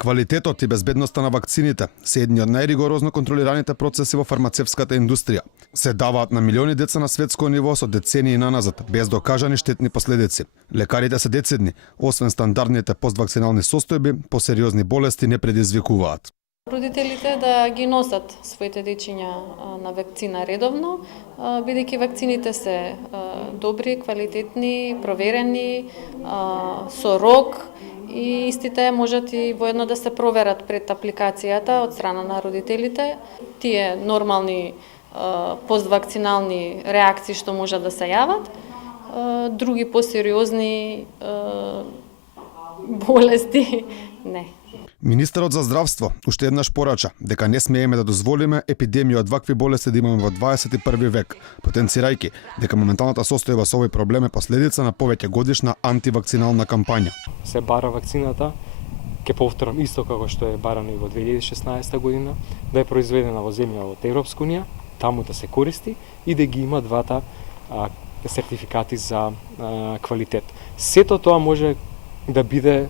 Квалитетот и безбедноста на вакцините се едни од најригорозно контролираните процеси во фармацевската индустрија. Се даваат на милиони деца на светско ниво со децении наназад, без докажани штетни последици. Лекарите се децидни, освен стандардните поствакцинални состојби, по сериозни болести не предизвикуваат. Родителите да ги носат своите дечиња на вакцина редовно, бидејќи вакцините се добри, квалитетни, проверени, со рок и истите можат и воедно да се проверат пред апликацијата од страна на родителите. Тие нормални поствакцинални реакции што можат да се јават, други посериозни болести не. Министерот за здравство уште еднаш порача дека не смееме да дозволиме епидемија од вакви болести да имаме во 21 век, потенцирајќи дека моменталната состојба со овој проблем е последица на повеќе годишна антивакцинална кампања. Се бара вакцината, ќе повторам исто како што е барано и во 2016 година, да е произведена во земја од Европска унија, таму да се користи и да ги има двата сертификати за квалитет. Сето тоа може да биде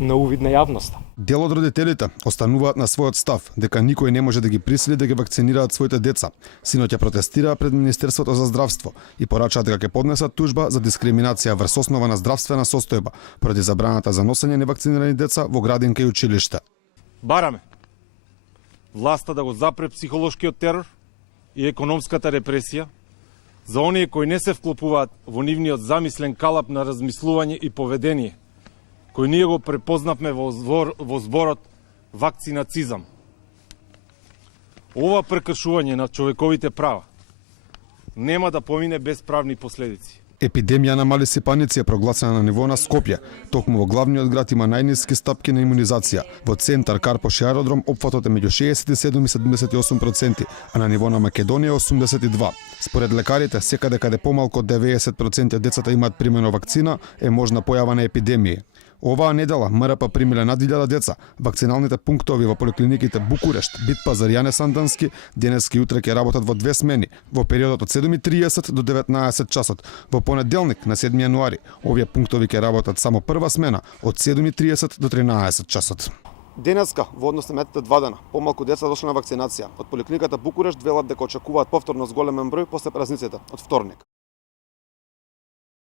на увид на јавноста. Дел од родителите остануваат на својот став дека никој не може да ги присили да ги вакцинираат своите деца. Синоќа протестираа пред Министерството за здравство и порачаат дека ќе поднесат тужба за дискриминација врз основа на здравствена состојба поради забраната за носење невакцинирани деца во градинка и училишта. Бараме власта да го запре психолошкиот терор и економската репресија за оние кои не се вклопуваат во нивниот замислен калап на размислување и поведение, кој ние го препознавме во зборот вакцинацизам. Ова прекршување на човековите права нема да помине без правни последици. Епидемија на мали сипаници е прогласена на ниво на Скопје. Токму во главниот град има најниски стапки на имунизација. Во центар, Карпош и аеродром опфатот е меѓу 67 и 78%, а на ниво на Македонија 82%. Според лекарите, секаде каде помалку од 90% од децата имаат примено вакцина, е можна појава на епидемија. Оваа недела МРП примиле над 1000 деца. Вакциналните пунктови во поликлиниките Букурешт, Битпазар и Јане Сандански денески и утре ќе работат во две смени, во периодот од 7:30 до 19 часот. Во понеделник на 7 јануари овие пунктови ќе работат само прва смена од 7:30 до 13 часот. Денеска, во однос на метите 2 дена, помалку деца дошли на вакцинација. Од поликлиниката Букурешт велат дека очекуваат повторно зголемен број после празниците од вторник.